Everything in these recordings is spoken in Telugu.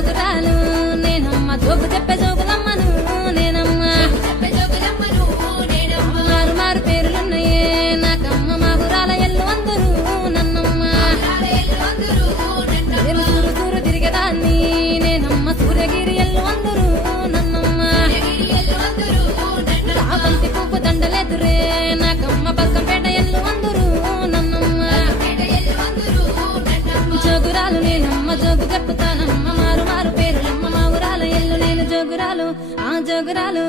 జోగురాలు నేనమ్మ జోగు చెప్పే జోగులమ్మను నేనమ్మ మారు మారు పేరులున్నాయే నాకమ్మ మా ఊరాల ఎల్లు అందరూ నన్నమ్మ సూరు సూరు తిరిగేదాన్ని నేనమ్మ సూర్యగిరి ఎల్లు అందరూ నన్నమ్మ రాబంతి పువ్వు దండలెదురే నాకమ్మ బల్కంపేట ఎల్లు అందరూ నన్నమ్మ జోగురాలు నేనమ్మ జోగు చెప్పుతానమ్మ మారు మారు పేరులమ్మ మా ఊరాల ఎల్లు నేను జోగురాలు ఆ జోగురాలు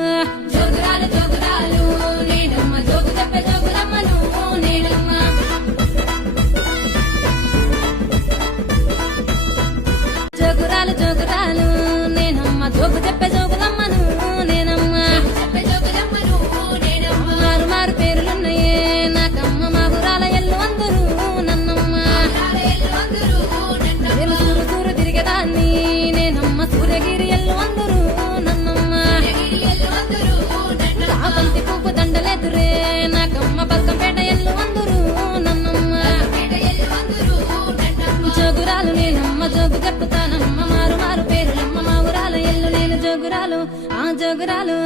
జోగురాలు జోగురాలు నేనమ్మ జోగు చెప్పే జోగులమ్మను నేనమ్మ జోగురాలు జోగురాలు నేనమ్మ జోగు చెప్పే జోగులమ్మను నేనమ్మ మారు మారు పేరులున్నాయే నాకమ్మ మా ఊరాల ఎల్లు అందరూ నన్నమ్మ సూరు సూరు తిరిగేదాన్ని నేనమ్మ సూర్యగిరి ఎల్లు అందరూ నన్నమ్మ రాబంతి పువ్వు దండలెదురే నాకమ్మ బల్కంపేట ఎల్లు అందరూ నన్నమ్మ జోగురాలు నేనమ్మ జోగు చెప్పుతానమ్మ మారు మారు పేరులమ్మ మా ఊరాల ఎల్లు నేను జోగురాలు ఆ జోగురాలు